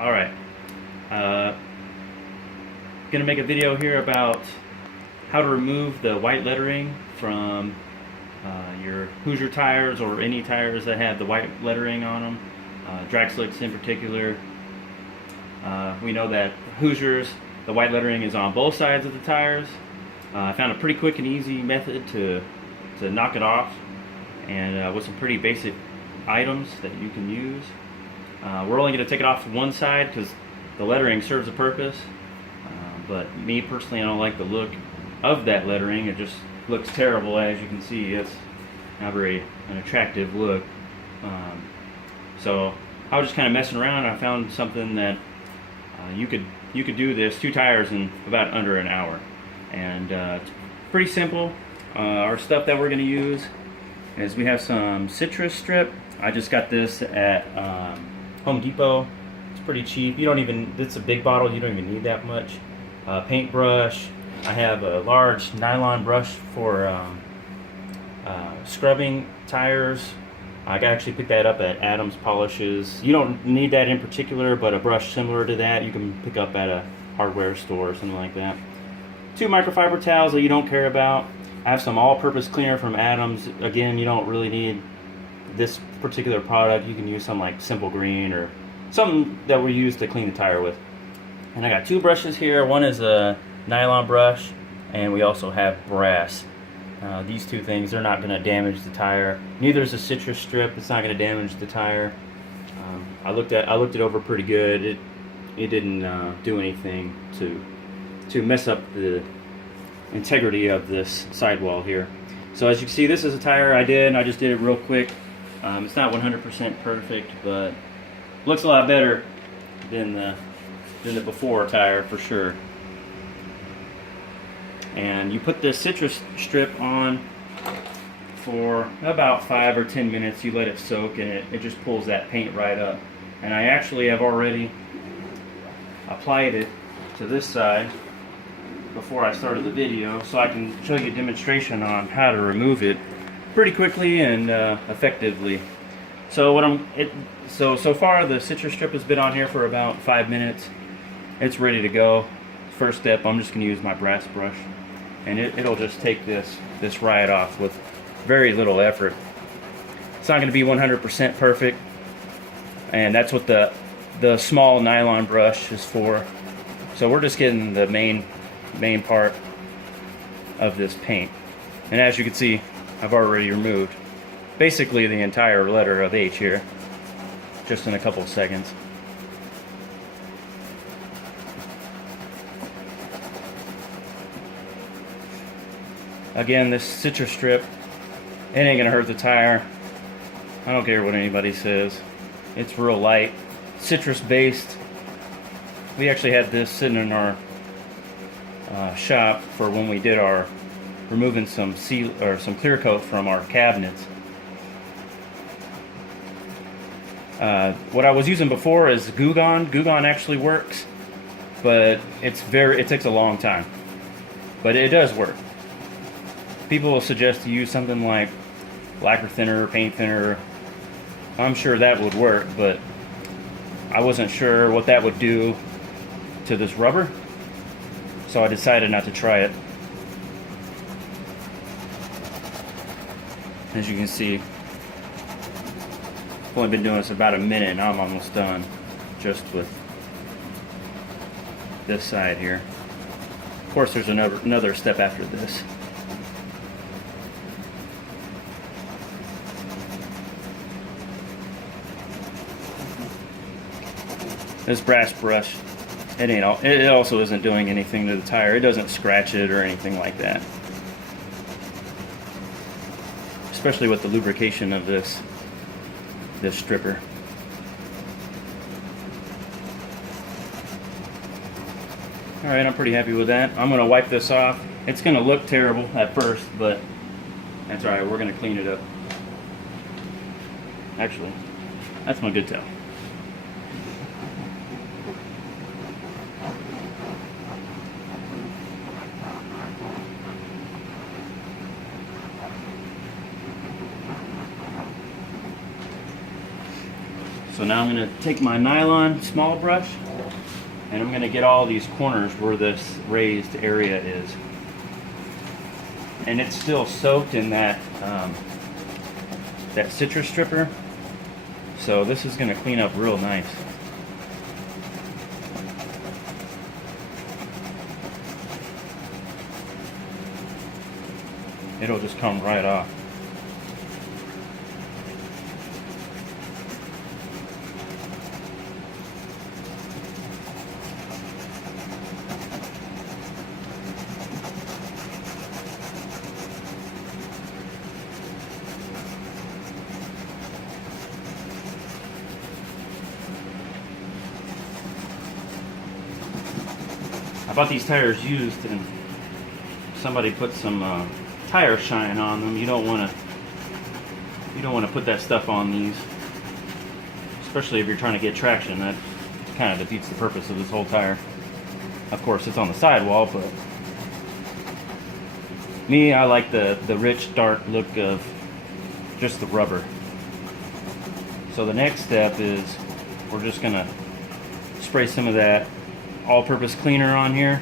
Alright, gonna make a video here about how to remove the white lettering from your Hoosier tires or any tires that have the white lettering on them, drag slicks in particular. We know that Hoosiers, the white lettering is on both sides of the tires. I found a pretty quick and easy method to knock it off, and with some pretty basic items that you can use. We're only going to take it off one side because the lettering serves a purpose, but me personally, I don't like the look of that lettering. It just looks terrible, as you can see. It's not very an attractive look. So I was just kind of messing around, and I found something that you could do this 2 tires in about under an hour, and it's pretty simple. Our stuff that we're going to use is we have some Citrustrip. I just got this at Home Depot. It's pretty cheap. You don't even, it's a big bottle, you don't even need that much. Paintbrush. I have a large nylon brush for scrubbing tires. I actually picked that up at Adams Polishes. You don't need that in particular, but a brush similar to that you can pick up at a hardware store or something like that. 2 microfiber towels that you don't care about. I have some all-purpose cleaner from Adams. Again, you don't really need this particular product. You can use some like Simple Green or something that we use to clean the tire with. And I got 2 brushes here. One is a nylon brush, and we also have brass. These 2 things, they're not going to damage the tire. Neither is a Citrustrip. It's not going to damage the tire. I looked it over pretty good. It didn't do anything to mess up the integrity of this sidewall here. So as you can see, this is a tire I just did it real quick. It's not 100% perfect, but looks a lot better than the before tire for sure. And you put this Citrustrip on for about 5 or 10 minutes. You let it soak, and it just pulls that paint right up. And I actually have already applied it to this side before I started the video, so I can show you a demonstration on how to remove it pretty quickly and effectively. So so far the Citrustrip has been on here for about 5 minutes. It's ready to go. First step, I'm just going to use my brass brush, and it'll just take this right off with very little effort. It's not going to be 100% perfect, and that's what the small nylon brush is for. So we're just getting the main part of this paint, and as you can see, I've already removed basically the entire letter of H here just in a couple of seconds. Again, this Citrustrip, it ain't gonna hurt the tire. I don't care what anybody says. It's real light, citrus based. We actually had this sitting in our shop for when we did our removing some clear coat from our cabinets. What I was using before is Goo-Gone. Goo-Gone actually works, but it takes a long time, but it does work. People will suggest to use something like lacquer thinner, paint thinner. I'm sure that would work, but I wasn't sure what that would do to this rubber, so I decided not to try it. As you can see, I've only been doing this about a minute, and I'm almost done just with this side here. Of course, there's another step after this. This brass brush, it also isn't doing anything to the tire. It doesn't scratch it or anything like that. Especially with the lubrication of this stripper. Alright, I'm pretty happy with that. I'm going to wipe this off. It's going to look terrible at first, but that's alright. We're going to clean it up. Actually, that's my good towel. So now I'm going to take my nylon small brush and I'm going to get all these corners where this raised area is. And it's still soaked in that that citrus stripper, so this is going to clean up real nice. It'll just come right off. I bought these tires used, and somebody put some tire shine on them. You don't want to put that stuff on these, especially if you're trying to get traction. That kind of defeats the purpose of this whole tire. Of course, it's on the sidewall, but me, I like the rich, dark look of just the rubber. So the next step is we're just gonna spray some of that all-purpose cleaner on here.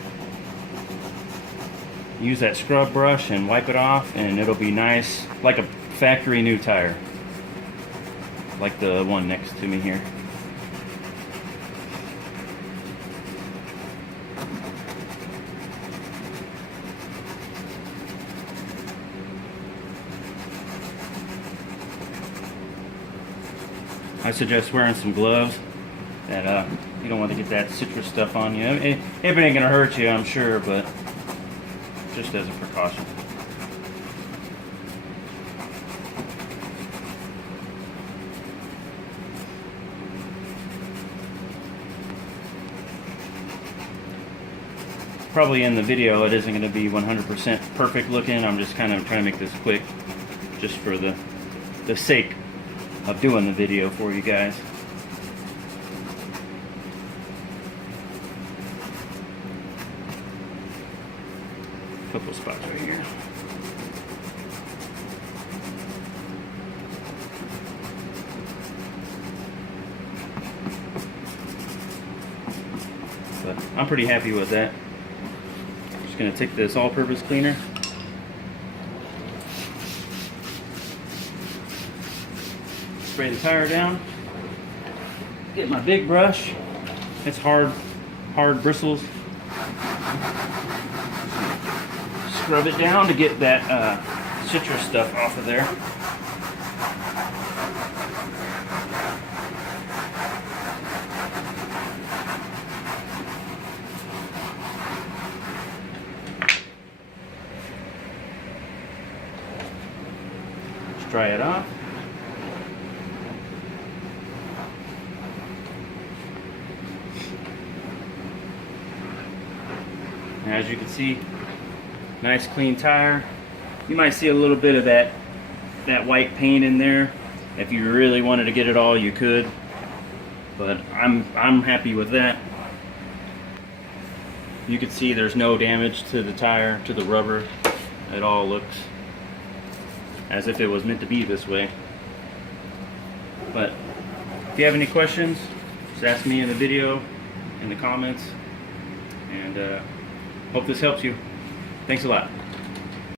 Use that scrub brush and wipe it off, and it'll be nice, like a factory new tire, like the one next to me here. I suggest wearing some gloves that you don't want to get that citrus stuff on you. It ain't gonna hurt you, I'm sure, but just as a precaution. Probably in the video it isn't going to be 100% perfect looking. I'm just kind of trying to make this quick just for the sake of doing the video for you guys. Couple spots right here. But I'm pretty happy with that. Just gonna take this all-purpose cleaner, spray the tire down, get my big brush. It's hard bristles. Scrub it down to get that citrus stuff off of there. Just dry it off. And as you can see, nice clean tire. You might see a little bit of that white paint in there. If you really wanted to get it all, you could. But I'm happy with that. You can see there's no damage to the tire, to the rubber. It all looks as if it was meant to be this way. But if you have any questions, just ask me in the video, in the comments, and hope this helps you. Thanks a lot.